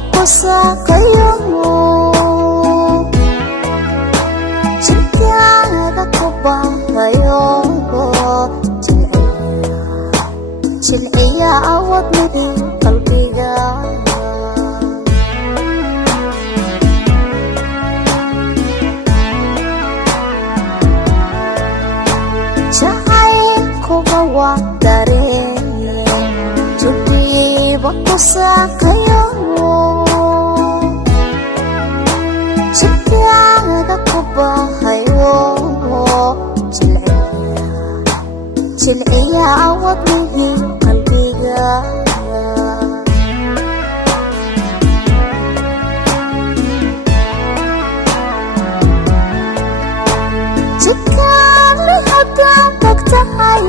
wakusaqayo jidkaaga ku baaqayo jilciya wadnihii qalbiga jacaylkuba waa dareen judhiiba ku saaqayo jidkaaga ku baaqayo jilciya wadnihii qalbiga jidkaadli haddaan tagtahay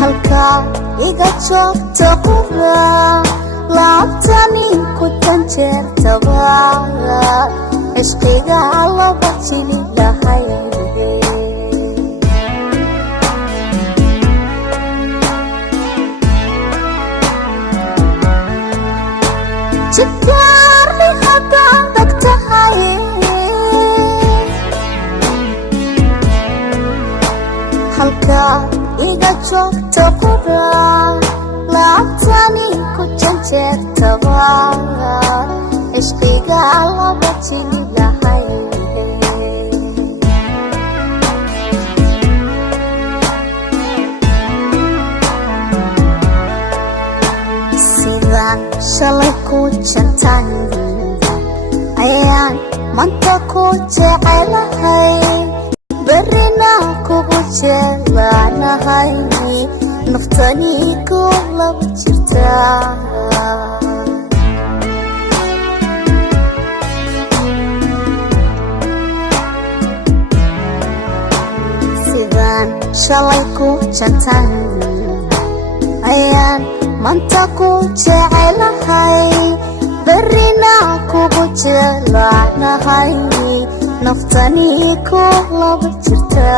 halkaa iga joogta qura laabtani ku tanjeertaba cishqiga laba jili lahay jidkaadli haddaan tagtahay halkaa iga joogta qura laabtani ku janjeertaba cishqiga laba jili lahay sidaan shalay ku jantan ayaan maanta ku jecelahay berrina kugu jeclaanahay naftani ku laba jirta sidaan shalay ku jantan ayaan maanta ku jecelahay berrina kugu jeclaanahay naftani ku laba jirta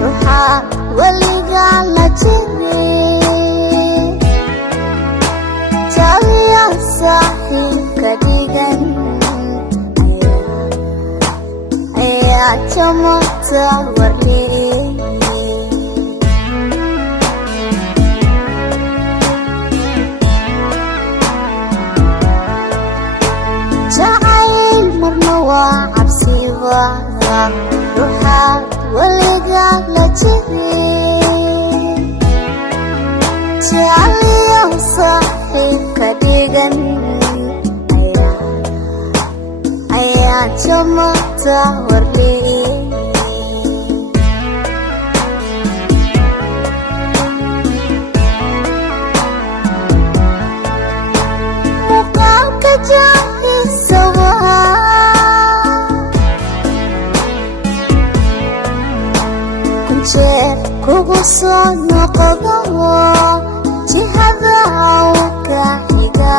ruuxa weliga la jiray jaliya saaxiibka dhigan ayaa jamata warley jacayl marna waa cabsiba ruuxa weliga la jiray jaliya saaxiibka dhigan ayaa jamata warley muuqaalka jaahisawa jeer kugu soo noqdo jihada ka xiga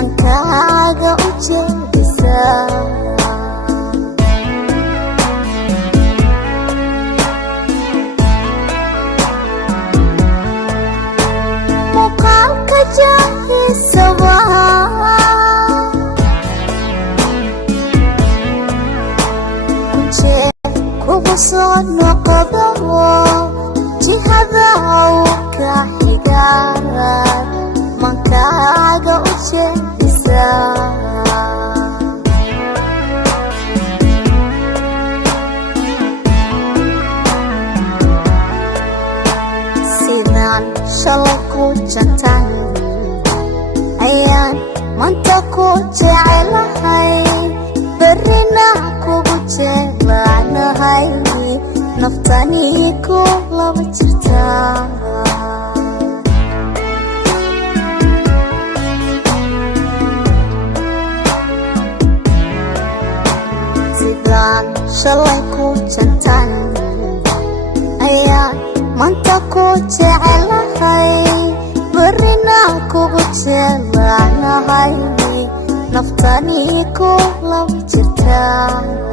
ankaaga noqdo jihada ka xigaan mankaaga u jeedisa sidaan shalay ku jantan ayaan maanta ku jecelahay berrina kugu jeclaanahay naftani ku laba jirtaa sidaan shalay ku jantan ayaan maanta ku jecelahay berrina kugu jeclaanahay naftani ku laba jirtaa